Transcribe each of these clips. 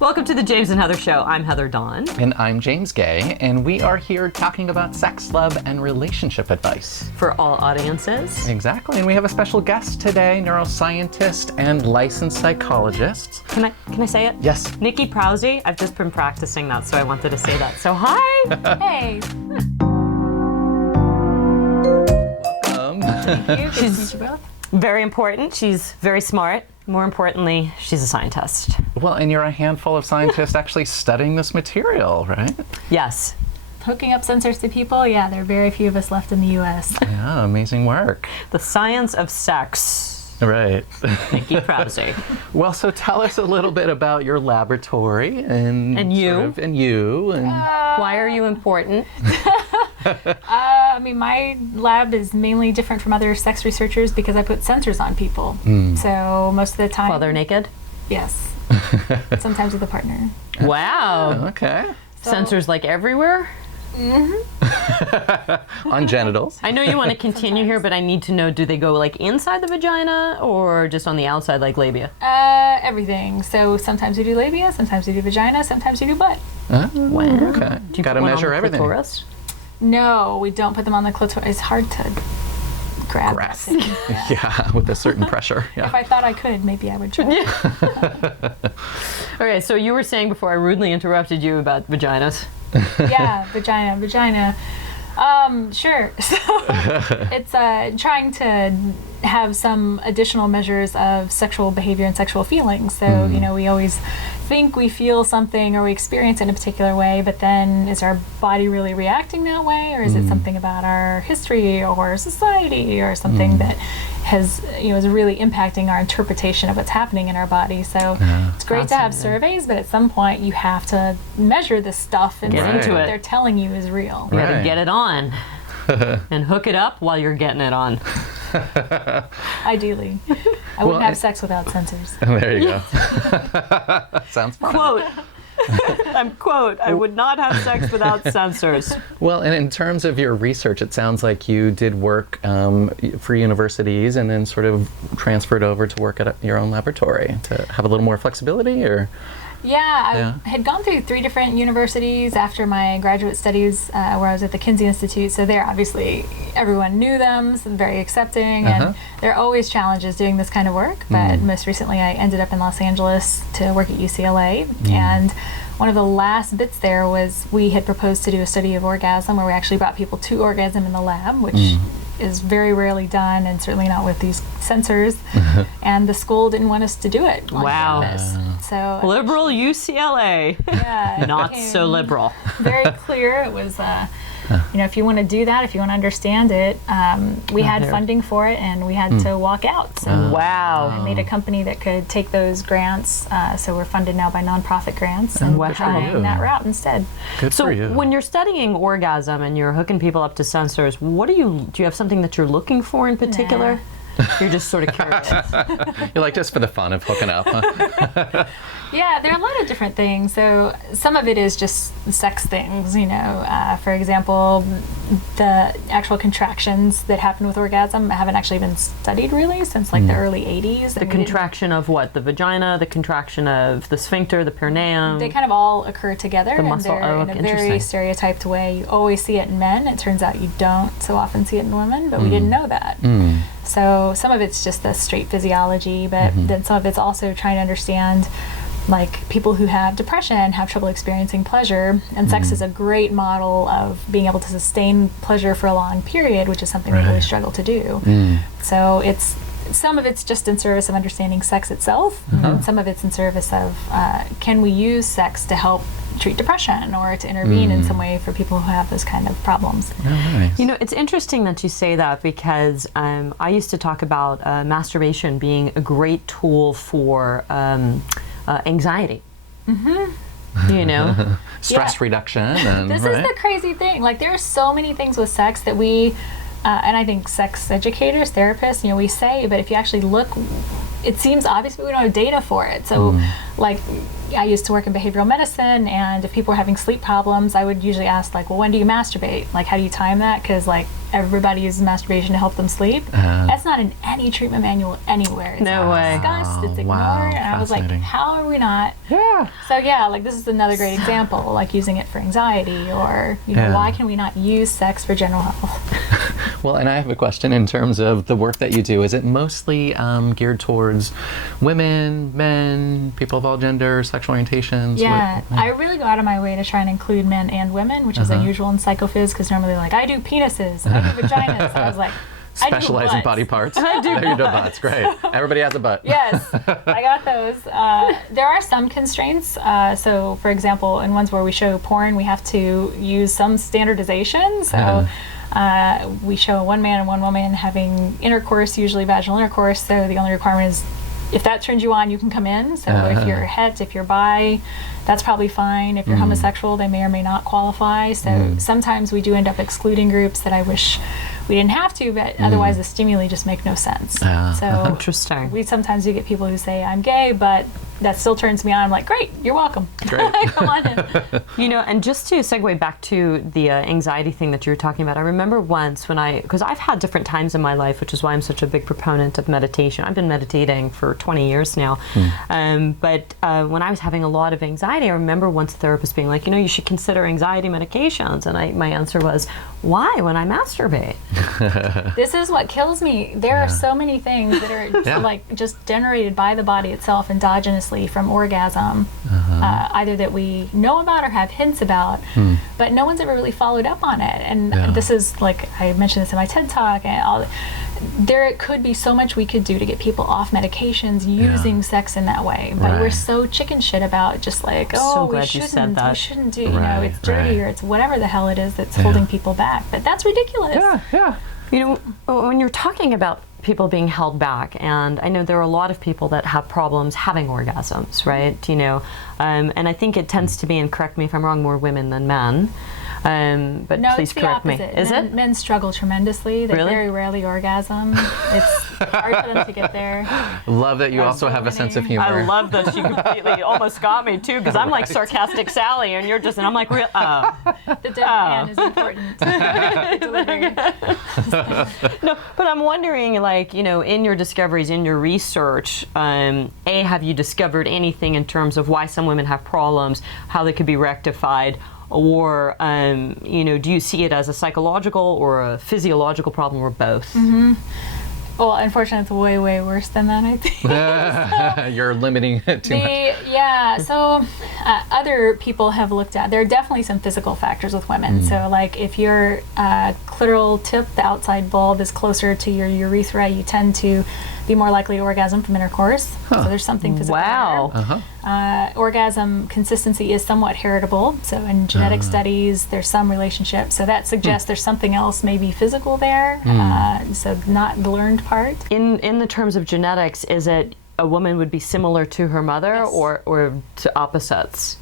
Welcome to the James and Heather Show. I'm Heather Dawn. And I'm James Guay, and we are here talking about sex, love, and relationship advice. For all audiences. Exactly, and we have a special guest today, neuroscientist and licensed psychologist. Can I say it? Yes. Nikky Prause. I've just been practicing that, so I wanted to say that. So hi! Hey! Welcome. Thank you. She's very important. She's very smart. More importantly, she's a scientist. Well, and you're a handful of scientists actually studying this material, right? Yes. Hooking up sensors to people, yeah, there are very few of us left in the U.S. Yeah, amazing work. The science of sex. Right. Nikky Prause. Well, so tell us a little bit about your laboratory and you. Why are you important? I mean, my lab is mainly different from other sex researchers because I put sensors on people. So most of the time... While they're naked? Yes. Sometimes with a partner. Wow. Okay. So, Sensors like everywhere? On genitals. I know you want to continue here, but I need to know, do they go like inside the vagina or just on the outside like labia? everything. So sometimes we do labia, sometimes we do vagina, sometimes we do butt. Wow. Wow. Okay. Do you Gotta put one measure on the everything. clitoris? No, we don't put them on the clitoris. It's hard to grab. Yeah, with a certain pressure. If Yeah. I thought I could, maybe I would try. Okay, so you were saying before I rudely interrupted you about vaginas. Yeah, vagina. Sure. So it's trying to have some additional measures of sexual behavior and sexual feelings. So, you know, we always think we feel something or we experience it in a particular way, but then is our body really reacting that way, or is it something about our history or society or something that has, you know, is really impacting our interpretation of what's happening in our body? So it's great to have surveys, but at some point you have to measure this stuff and Get see into what it. they're telling you is real. You gotta Right. get it on. And hook it up while you're getting it on. Ideally. I wouldn't have sex without sensors. There you go. Sounds fun. Quote, I would not have sex without sensors. Well, and in terms of your research, it sounds like you did work for universities and then sort of transferred over to work at your own laboratory to have a little more flexibility, or? Yeah, I had gone through 3 different universities after my graduate studies where I was at the Kinsey Institute. So there, obviously, everyone knew them, so very accepting, and there are always challenges doing this kind of work. But most recently, I ended up in Los Angeles to work at UCLA, and one of the last bits there was we had proposed to do a study of orgasm where we actually brought people to orgasm in the lab, which is very rarely done, and certainly not with these sensors. And the school didn't want us to do it on campus. So Liberal UCLA. yeah, it Not became so liberal. very clear. It was, you know, if you want to do that, if you want to understand it, we had funding for it, and we had to walk out. So Wow. I made a company that could take those grants. So we're funded now by nonprofit grants, and we're trying that route instead. Good So for you. when you're studying orgasm and you're hooking people up to sensors, do you have something that you're looking for in particular? You're just sort of curious. You like just for the fun of hooking up, huh? Yeah, there are a lot of different things. So some of it is just sex things, you know. For example, the actual contractions that happen with orgasm haven't actually been studied really since like the early 80s. The contraction of what? The vagina, the contraction of the sphincter, the perineum? They kind of all occur together, The muscle. and they're Oh, in a interesting. very stereotyped way. You always see it in men. It turns out you don't so often see it in women, but we didn't know that. So some of it's just the straight physiology, but then some of it's also trying to understand, like, people who have depression have trouble experiencing pleasure, and sex is a great model of being able to sustain pleasure for a long period, which is something they really struggle to do. So it's some of it's just in service of understanding sex itself, and some of it's in service of can we use sex to help treat depression or to intervene in some way for people who have those kind of problems. Oh, nice. You know, it's interesting that you say that because I used to talk about masturbation being a great tool for anxiety. You know? Stress reduction. And, This is the crazy thing. Like, there are so many things with sex that we, and I think sex educators, therapists, you know, we say, but if you actually look, it seems obvious, but we don't have data for it. So, like, I used to work in behavioral medicine, and if people were having sleep problems, I would usually ask, like, well, when do you masturbate? Like, how do you time that? Because, like, everybody uses masturbation to help them sleep. That's not in any treatment manual anywhere. It's No way. discussed, it's ignored. Wow, And I was like, fascinating. how are we not Yeah. So yeah, like this is another great example, like using it for anxiety, or why can we not use sex for general health? Well, and I have a question in terms of the work that you do. Is it mostly geared towards women, men, people of all genders, sexual orientations? Yeah, I really go out of my way to try and include men and women, which is unusual in psychophys, because normally they're like, I do penises, and I do vaginas. So I was like, specialize in body parts. I do. You do butts. Great. Everybody has a butt. Yes, I got those. There are some constraints. So, for example, in ones where we show porn, we have to use some standardization. So, we show one man and one woman having intercourse, usually vaginal intercourse. So the only requirement is if that turns you on, you can come in. So if you're het, if you're bi, that's probably fine. If you're homosexual, they may or may not qualify. So sometimes we do end up excluding groups that I wish we didn't have to, but otherwise the stimuli just make no sense. So interesting. We sometimes do get people who say, I'm gay, but that still turns me on. I'm like, great, you're welcome. Great. Come on in. You know, and just to segue back to the anxiety thing that you were talking about, I remember once because I've had different times in my life, which is why I'm such a big proponent of meditation. I've been meditating for 20 years now. But when I was having a lot of anxiety, I remember once a therapist being like, you should consider anxiety medications. And my answer was, why when I masturbate? This is what kills me. There are so many things that are like just generated by the body itself endogenously from orgasm, either that we know about or have hints about, but no one's ever really followed up on it. And this is, like I mentioned this in my TED Talk, and there could be so much we could do to get people off medications using sex in that way, but we're so chicken shit about just like, we shouldn't do, it's dirty or it's whatever the hell it is that's holding people back. But that's ridiculous. When you're talking about people being held back, and I know there are a lot of people that have problems having orgasms, right? And I think it tends to be, and correct me if I'm wrong, more women than men. But no, please it's the correct opposite. me. Is it? Men struggle tremendously. They very rarely orgasm. It's hard for them to get there. Love that you also have a sense of humor. I love that she completely almost got me too, because I'm like sarcastic Sally, and you're just, and I'm like, the dead man is important. Delivery. No, but I'm wondering, like, in your discoveries, in your research, have you discovered anything in terms of why some women have problems, how they could be rectified? Or, do you see it as a psychological or a physiological problem, or both? Well, unfortunately, it's way, way worse than that, I think. You're limiting it too much. Yeah, so other people have looked at, there are definitely some physical factors with women. So, like, if your clitoral tip, the outside bulb, is closer to your urethra, you tend to be more likely to orgasm from intercourse. So there's something physical there. Orgasm consistency is somewhat heritable. So in genetic studies, there's some relationship. So that suggests there's something else maybe physical there. So not the learned part. In the terms of genetics, is it a woman would be similar to her mother, or to opposites?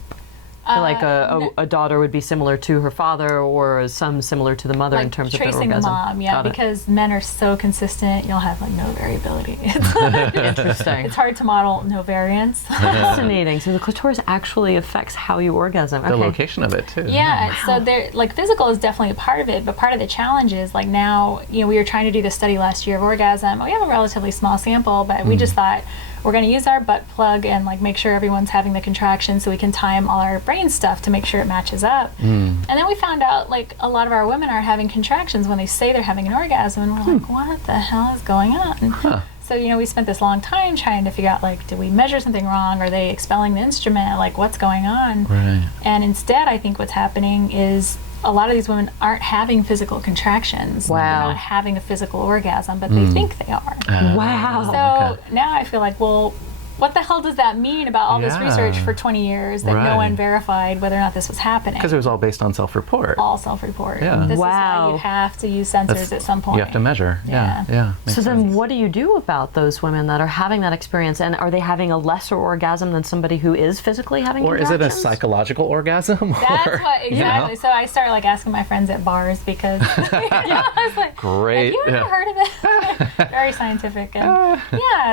Like a daughter would be similar to her father, or some similar to the mother, like in terms of their orgasm. Tracing the mom, because men are so consistent, you'll have like no variability. Interesting. It's hard to model no variance. Fascinating. So the clitoris actually affects how you orgasm. The location of it too. Yeah. So there, like, physical is definitely a part of it, but part of the challenge is, like, now, we were trying to do the study last year of orgasm. We have a relatively small sample, but we just thought, we're going to use our butt plug and, like, make sure everyone's having the contraction, so we can time all our brain stuff to make sure it matches up. And then we found out, like, a lot of our women are having contractions when they say they're having an orgasm, and we're like, what the hell is going on? So, we spent this long time trying to figure out, like, did we measure something wrong? Are they expelling the instrument? Like, what's going on? And instead, I think what's happening is a lot of these women aren't having physical contractions. Wow. They're not having a physical orgasm, but they think they are. Wow. So now I feel like, well, what the hell does that mean about all this research for 20 years that no one verified whether or not this was happening? Because it was all based on self-report. All self-report. Yeah. This is why you have to use sensors at some point. You have to measure. Yeah. So then what do you do about those women that are having that experience, and are they having a lesser orgasm than somebody who is physically having contractions? Or is it a psychological orgasm? That's what, exactly. So I started, like, asking my friends at bars, because I was like, great. Have you ever heard of it? Very scientific. And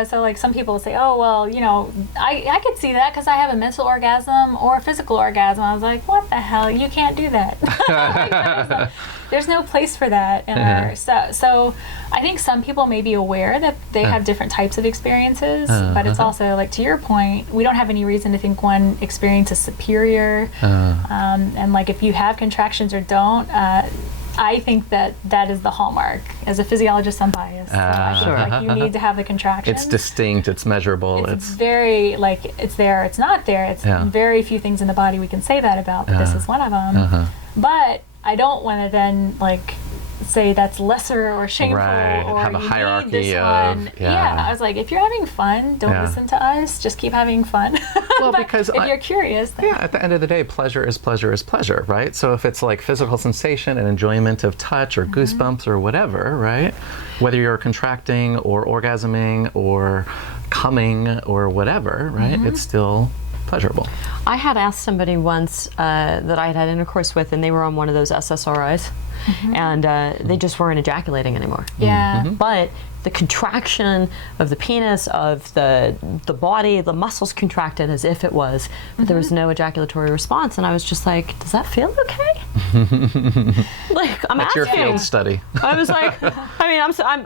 so, like, some people say, oh, well, I could see that because I have a mental orgasm or a physical orgasm. I was like, what the hell? You can't do that. Like, there's no place for that in our so I think some people may be aware that they have different types of experiences, but it's also, like, to your point, we don't have any reason to think one experience is superior. And, like, if you have contractions or don't, I think that is the hallmark. As a physiologist, I'm biased. So I think, like, you need to have the contractions. It's distinct, it's measurable. It's very, like, it's there, it's not there. It's very few things in the body we can say that about, but this is one of them. But I don't want to then, like, say that's lesser or shameful or have a you hierarchy need this one. I was like, if you're having fun, don't listen to us. Just keep having fun. Well, because if you're curious, then at the end of the day, pleasure is pleasure, right? So if it's like physical sensation and enjoyment of touch or goosebumps or whatever, right? Whether you're contracting or orgasming or coming or whatever, right? It's still pleasurable. I had asked somebody once that I had intercourse with, and they were on one of those SSRIs, and they just weren't ejaculating anymore. But the contraction of the penis, of the body, the muscles contracted as if it was, but there was no ejaculatory response, and I was just like, does that feel okay? Like, I'm That's asking. your field study. I was like, I mean,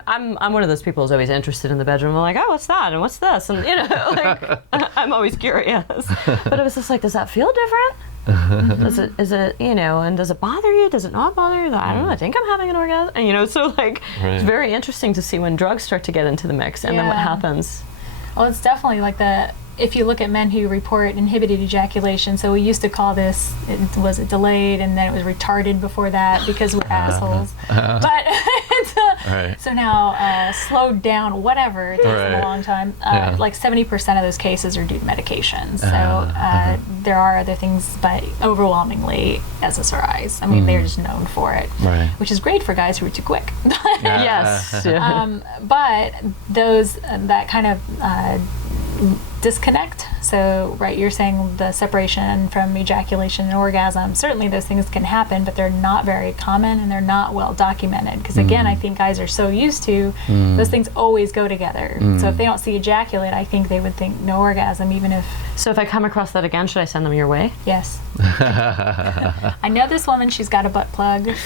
I'm one of those people who's always interested in the bedroom. I'm like, oh, what's that and what's this, and like, I'm always curious. But it was just like, does that feel different? Is it, and does it bother you? Does it not bother you? I don't know. I think I'm having an orgasm. And, so like, it's very interesting to see when drugs start to get into the mix, and then what happens. Well, it's definitely like if you look at men who report inhibited ejaculation, so we used to call this, was it delayed, and then it was retarded before that because we're assholes. But so now slowed down, whatever, it takes them a long time. Like 70% of those cases are due to medications. So there are other things, but overwhelmingly SSRIs. I mean, they're just known for it, which is great for guys who are too quick. Yes. But those, that kind of disconnect. So, you're saying the separation from ejaculation and orgasm, certainly those things can happen, but they're not very common and they're not well documented. Because again, I think guys are so used to, those things always go together. So if they don't see ejaculate, I think they would think no orgasm, even if... So if I come across that again, should I send them your way? Yes. I know this woman, she's got a butt plug. It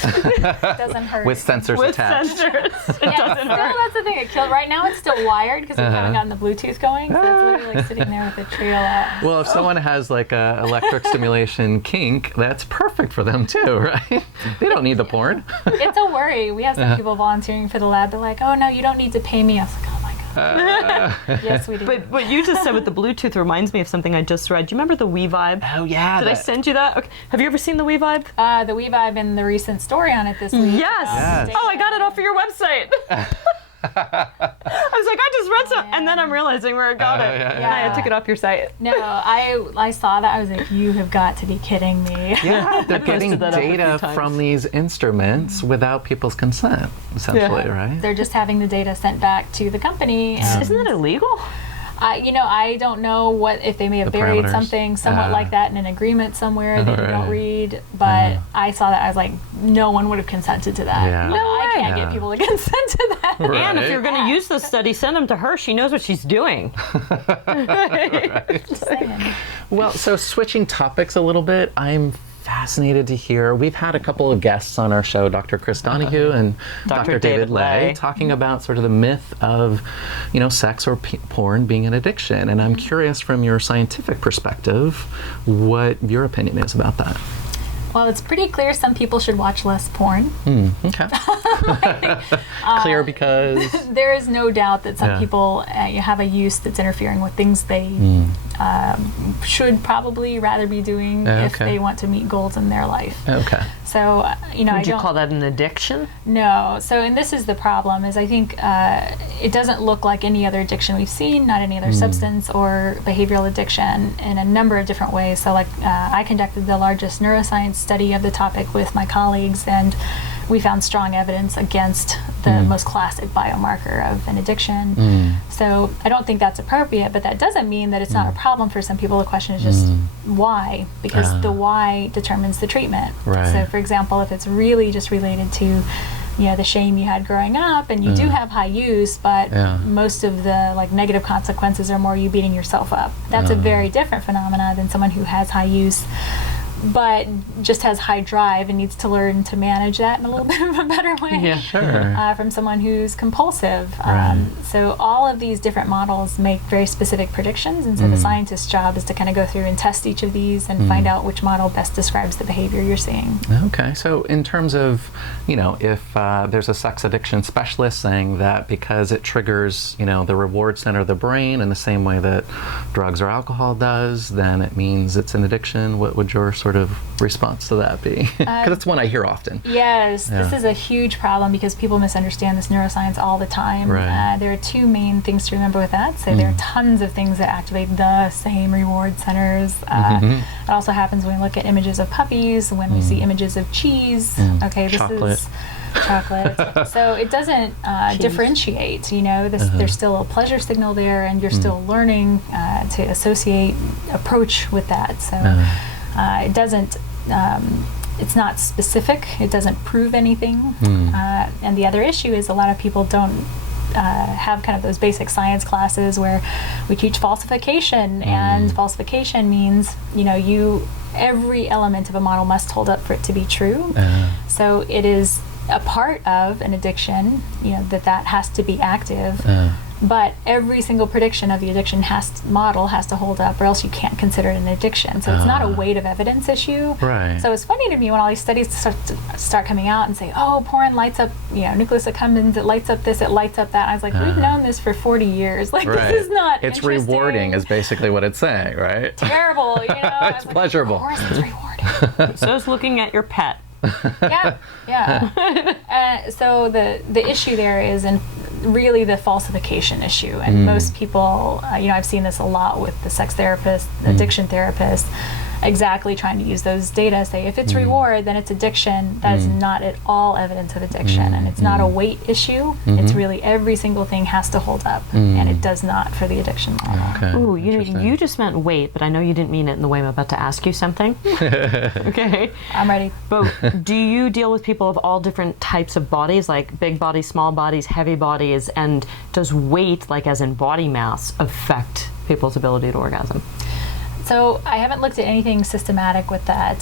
doesn't hurt. With sensors attached. It doesn't hurt. That's the thing. It killed. Right now it's still wired because we haven't gotten the Bluetooth going. So it's literally like sitting there with the trail out. Well, if someone has like a electric stimulation kink, that's perfect for them too, right? They don't need the porn. It's a worry. We have some people volunteering for the lab. They're like, oh no, you don't need to pay me. I was like, oh my God. Yes, we do. But what you just said with the Bluetooth reminds me of something I just read. Do you remember the We Vibe? Oh yeah. Did I send you that? Okay. Have you ever seen the We Vibe? The We Vibe and the recent story on it this week. Yes. Oh, I got it off of your website. I was like, I just read some, and then I'm realizing where I got it. And I took it off your site. No, I saw that. I was like, you have got to be kidding me. Yeah, they're getting data from these instruments without people's consent, essentially, right? They're just having the data sent back to the company. And isn't that illegal? I don't know what if they may have buried something somewhat like that in an agreement somewhere that you don't read, but I saw that. I was like, no one would have consented to that. Yeah. No, I can't get people to consent to that. And if you're going to use this study, send them to her. She knows what she's doing. Just saying. Well, so switching topics a little bit, I'm fascinated to hear. We've had a couple of guests on our show, Dr. Chris Donahue and Dr. David Lay, talking about sort of the myth of, sex or porn being an addiction. And I'm curious from your scientific perspective, what your opinion is about that. Well, it's pretty clear some people should watch less porn. Okay. Clear because? There is no doubt that some people have a use that's interfering with things they should probably rather be doing if they want to meet goals in their life. Okay. So, Would you call that an addiction? No. So, and this is the problem, is I think it doesn't look like any other addiction we've seen, not any other substance or behavioral addiction, in a number of different ways. So, I conducted the largest neuroscience study of the topic with my colleagues, and we found strong evidence against the most classic biomarker of an addiction. So I don't think that's appropriate, but that doesn't mean that it's not a problem for some people. The question is just why, because the why determines the treatment. Right. So for example, if it's really just related to the shame you had growing up, and you do have high use, but most of the like negative consequences are more you beating yourself up. That's a very different phenomena than someone who has high use but just has high drive and needs to learn to manage that in a little bit of a better way. Yeah, sure. From someone who's compulsive. Right. So all of these different models make very specific predictions, and so the scientist's job is to kind of go through and test each of these and find out which model best describes the behavior you're seeing. Okay, so in terms of, if there's a sex addiction specialist saying that because it triggers, the reward center of the brain in the same way that drugs or alcohol does, then it means it's an addiction, what would your sort of response to that be? Because that's one I hear often. Yes, this is a huge problem because people misunderstand this neuroscience all the time. Right. There are two main things to remember with that. So there are tons of things that activate the same reward centers. It also happens when we look at images of puppies, when we see images of cheese. Okay, this is chocolate. So it doesn't differentiate, there's still a pleasure signal there, and you're still learning to associate approach with that. So it doesn't, it's not specific, it doesn't prove anything. And the other issue is a lot of people don't have kind of those basic science classes where we teach falsification, and falsification means, every element of a model must hold up for it to be true. So it is a part of an addiction, that has to be active. But every single prediction of the addiction model has to hold up, or else you can't consider it an addiction. So it's not a weight of evidence issue. Right. So it's funny to me when all these studies start coming out and say, oh, porn lights up, nucleus accumbens, it lights up this, it lights up that. And I was like, we've known this for 40 years. Like, this is not It's rewarding is basically what it's saying, right? Terrible, It's pleasurable. Of course it's rewarding. So it's looking at your pet. So the issue there is really the falsification issue, and most people, I've seen this a lot with the sex therapist, addiction therapist, exactly trying to use those data, say if it's reward, then it's addiction. That is not at all evidence of addiction, and it's not a weight issue. It's really every single thing has to hold up, and it does not for the addiction model. Okay. Ooh, you just meant weight, but I know you didn't mean it in the way I'm about to ask you something. Okay. I'm ready. But do you deal with people of all different types of bodies, like big bodies, small bodies, heavy bodies, and does weight, like as in body mass, affect people's ability to orgasm? So I haven't looked at anything systematic with that.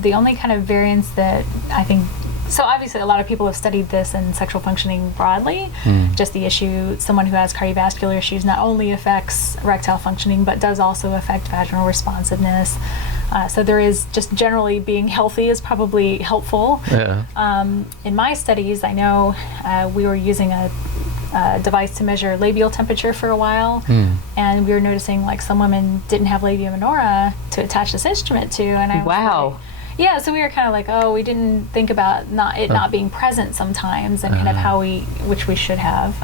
The only kind of variance that I think, so obviously a lot of people have studied this in sexual functioning broadly. Just the issue, someone who has cardiovascular issues not only affects erectile functioning, but does also affect vaginal responsiveness. So there is just generally being healthy is probably helpful. In my studies, I know we were using a device to measure labial temperature for a while, and we were noticing like some women didn't have labia minora to attach this instrument to, and I was like, yeah, so we were kind of like, oh, we didn't think about not being present sometimes, and kind of which we should have.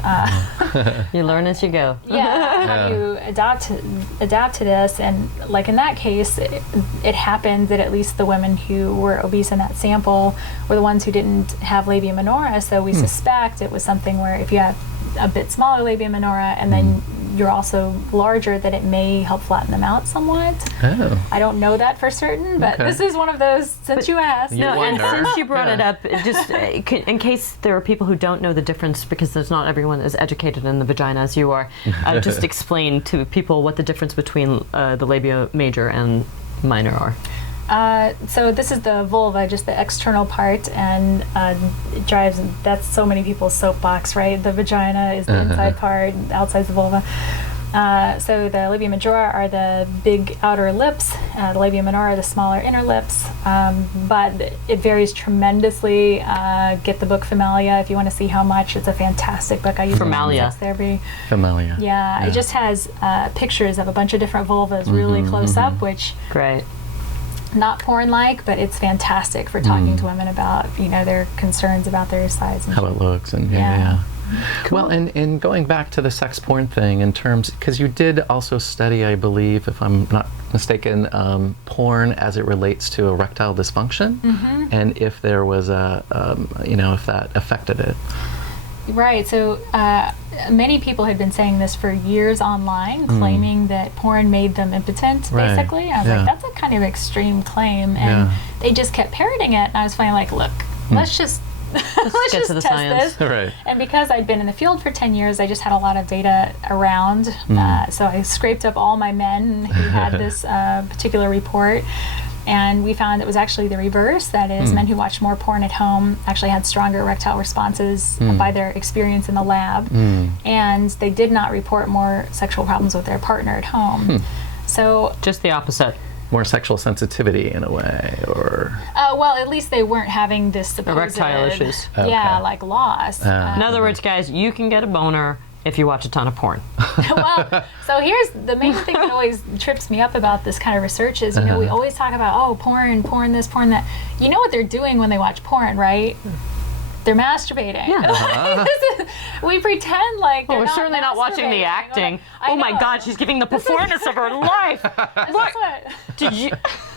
You learn as you go. How you adapt to this, and like in that case, it happened that at least the women who were obese in that sample were the ones who didn't have labia minora. So we suspect it was something where if you have a bit smaller labia minora and then you're also larger, that it may help flatten them out somewhat. I don't know that for certain, but this is one of those, since you asked. And since you brought it up, just in case there are people who don't know the difference, because there's not everyone as educated in the vagina as you are, just explain to people what the difference between the labia major and minor are. So this is the vulva, just the external part, and it drives, that's so many people's soapbox, right? The vagina is the inside part, outside's the vulva. So the labia majora are the big outer lips, the labia minora are the smaller inner lips, but it varies tremendously. Get the book Familia if you want to see how much. It's a fantastic book. I use it in sex therapy. Familia. Yeah, it just has pictures of a bunch of different vulvas really close up, which... Great. Not porn-like, but it's fantastic for talking to women about, their concerns about their size. And how it looks, and Cool. Well, and going back to the sex porn thing, in terms, because you did also study, I believe, if I'm not mistaken, porn as it relates to erectile dysfunction, and if there was if that affected it. Right. So many people had been saying this for years online, claiming that porn made them impotent, basically. I was like, that's a kind of extreme claim. And they just kept parroting it. And I was finally like, look, let's just Let's get to the test science. this. Right. And because I'd been in the field for 10 years, I just had a lot of data around. So I scraped up all my men who had this particular report. And we found it was actually the reverse. That is, men who watched more porn at home actually had stronger erectile responses by their experience in the lab. And they did not report more sexual problems with their partner at home. So just the opposite. More sexual sensitivity in a way, or? Well, at least they weren't having this supposed erectile issues. Yeah, like loss. In other words, guys, you can get a boner if you watch a ton of porn. Well, so here's the main thing that always trips me up about this kind of research is, you know, we always talk about, oh, porn this, porn that. You know what they're doing when they watch porn, right? They're masturbating. Yeah. We pretend like they're we're certainly not watching the acting. Oh my God, she's giving the performance of her life. Look, did you?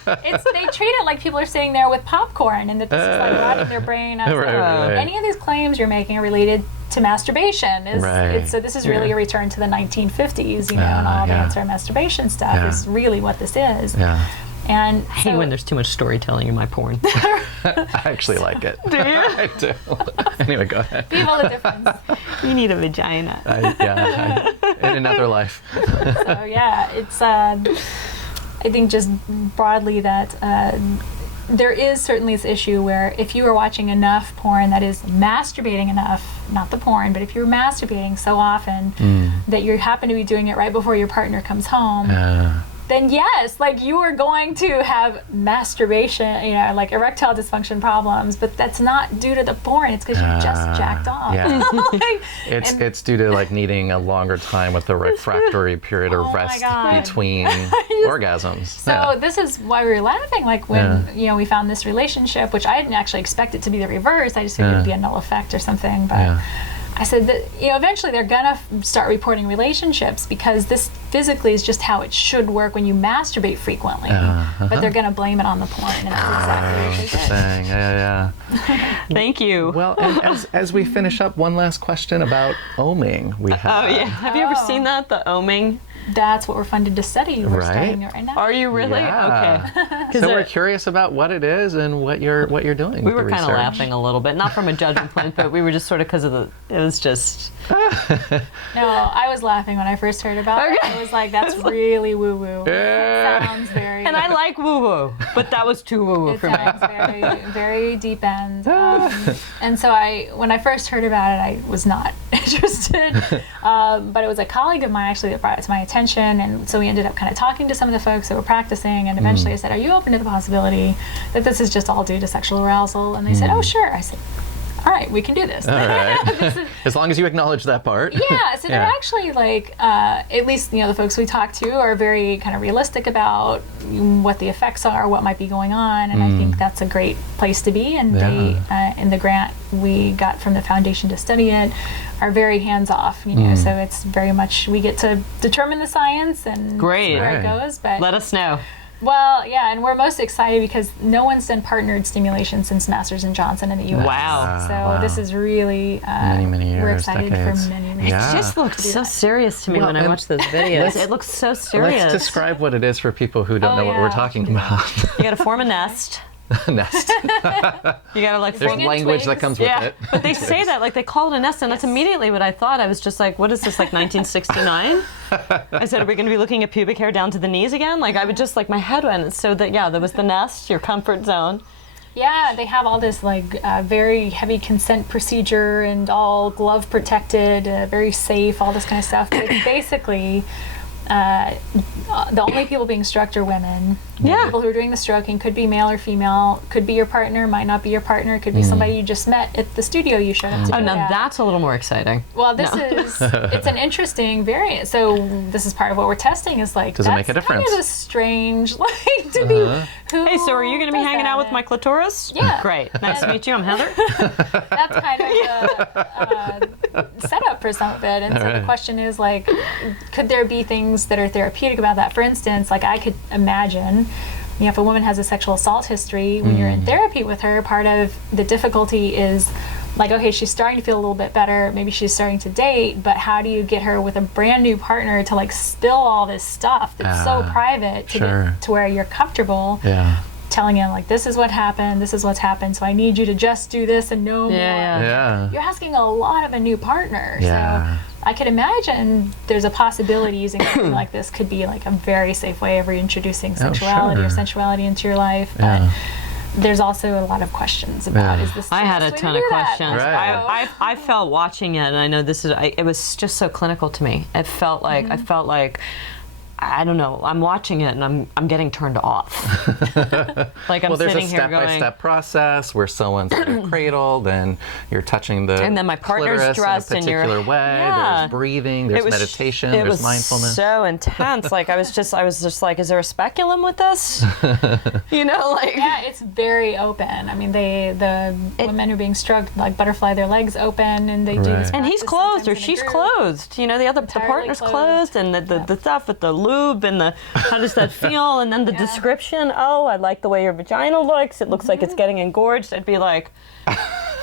They treat it like people are sitting there with popcorn and that this is like rotting their brain. Right. Any of these claims you're making are related to masturbation. So this is really a return to the 1950s, you know, and all the anti-masturbation stuff is really what this is. Yeah. And I hate when there's too much storytelling in my porn. I actually like it. Do you? I do. Anyway, go ahead. People the difference. You need a vagina. In another life. So yeah, it's I think just broadly that there is certainly this issue where if you are watching enough porn, that is masturbating enough, not the porn, but if you're masturbating so often that you happen to be doing it right before your partner comes home, then yes, like you are going to have masturbation, you know, like erectile dysfunction problems, but that's not due to the porn. It's because you just jacked off. Yeah. It's due to like needing a longer time with the refractory period of rest between orgasms. So this is why we were laughing, like when you know we found this relationship, which I didn't actually expect it to be the reverse. I just figured it'd be a null effect or something, but. I said that, you know, eventually they're gonna start reporting relationships because this physically is just how it should work when you masturbate frequently. But they're gonna blame it on the porn, and that's exactly what they did. Thank you. Well, and as we finish up, one last question about oming. We have. Oh yeah, have you ever seen that, the oming? That's what we're funded to study. We're studying it right now. Are you really? Yeah. Okay. So we're curious about what it is and what you're doing. We were kind of laughing a little bit, not from a judgment point, but we were just sort of because of it was just. No, I was laughing when I first heard about it. I was like, that's really woo-woo. It sounds very. And I like woo-woo, but that was too woo-woo for me. It sounds very, very deep end. And so when I first heard about it, I was not interested. But it was a colleague of mine actually that brought it to my attention. And so we ended up kind of talking to some of the folks that were practicing. And eventually I said, are you open to the possibility that this is just all due to sexual arousal? And they said, oh, sure. I said, all right, we can do this. All right. As long as you acknowledge that part. Yeah, so they're actually like, at least, you know, the folks we talk to are very kind of realistic about what the effects are, what might be going on, and I think that's a great place to be. And they, in the grant we got from the foundation to study it, are very hands-off, you know, so it's very much, we get to determine the science and see where it goes. But let us know. Well, yeah, and we're most excited because no one's done partnered stimulation since Masters and Johnson in the U.S. Wow. So this is really, many years, we're excited decades. for many years. It just looked so serious to me when I watched those videos. It looks so serious. Let's describe what it is for people who don't know what we're talking about. You got to form a nest. Nest. You gotta like There's language that comes with it. But they say that, like they call it a nest, and that's immediately what I thought. I was just like, what is this, like 1969? I said, are we gonna be looking at pubic hair down to the knees again? Like I would just, like my head went, so that, there was the nest, your comfort zone. Yeah, they have all this like very heavy consent procedure and all glove protected, very safe, all this kind of stuff. But basically, the only people being stroked are women. People who are doing the stroking could be male or female, could be your partner, might not be your partner, could be somebody you just met at the studio you showed up to. Oh, now that's a little more exciting. Well, this is, it's an interesting variant. So this is part of what we're testing is like, does it make a difference? Kind of a strange, like, to be, hey, so are you going to be hanging out with my clitoris? Yeah. Great. Nice to meet you. I'm Heather. That's kind of the setup for some of it. And so the question is like, could there be things that are therapeutic about that? For instance, like I could imagine, if a woman has a sexual assault history, when you're in therapy with her, part of the difficulty is like, okay, she's starting to feel a little bit better, maybe she's starting to date, but how do you get her with a brand new partner to like spill all this stuff that's so private to get to where you're comfortable? telling him like, this is what happened, this is what's happened, so I need you to just do this and no more. Yeah. You're asking a lot of a new partner. Yeah. So I could imagine there's a possibility using something like this could be like a very safe way of reintroducing sexuality or sensuality into your life. But there's also a lot of questions about is this. I had a ton of questions. Right. I felt watching it, and I know this is. It was just so clinical to me. It felt like I felt like. I don't know. I'm watching it and I'm getting turned off. Like I'm there's sitting a here going. step-by-step process where someone's cradled and you're touching the and then my partner's dressed in a particular way. Yeah. There's breathing. There's meditation. There's mindfulness. So intense. Like I was just like, is there a speculum with this? You know, like yeah, it's very open. I mean, the women are being stroked like butterfly their legs open, and they do this. And he's clothed or she's clothed. You know, the partner's clothed, and the stuff with the lube and the how does that feel, and then the description. Oh, I like the way your vagina looks. It looks like it's getting engorged. I'd be like,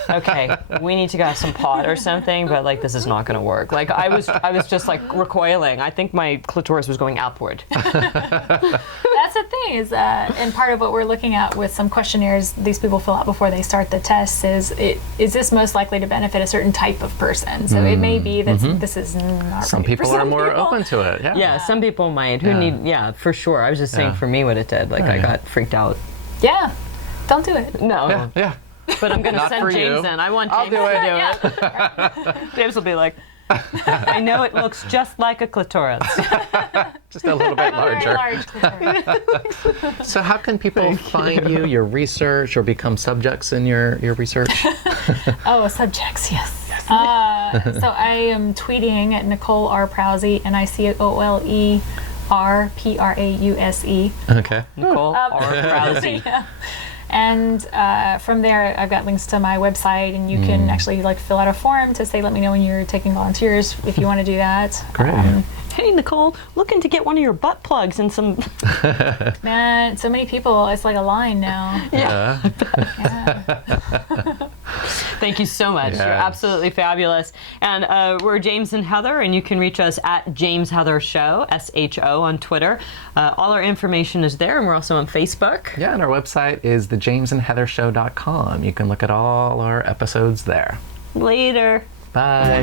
okay, we need to go have some pot or something, but like this is not going to work. Like I was just like recoiling. I think my clitoris was going outward. That's the thing is, and part of what we're looking at with some questionnaires these people fill out before they start the tests is this most likely to benefit a certain type of person? So it may be that this is not some right people for some are more people. open to it. Yeah, some people might who need for sure. I was just saying for me what it did. Like I got freaked out. Yeah, don't do it. No. Yeah. But I'm going to send James you. in. I want James to do it. James will be like, I know it looks just like a clitoris. Just a little bit larger. Very large clitoris. So how can people find you, your research, or become subjects in your research? Oh, subjects, yes. So I am tweeting at Nicole R. Prause, NICOLE RPRAUSE. Okay. Nicole R. Prause. Yeah. And from there, I've got links to my website, and you can actually like fill out a form to say, let me know when you're taking volunteers if you want to do that. Great. Hey, Nicole, looking to get one of your butt plugs and some... Man, so many people, it's like a line now. Yeah. Thank you so much. Yes. You're absolutely fabulous. And we're James and Heather, and you can reach us at James Heather Show, SHO, on Twitter. All our information is there, and we're also on Facebook. Yeah, and our website is thejamesandheathershow.com. You can look at all our episodes there. Later. Bye.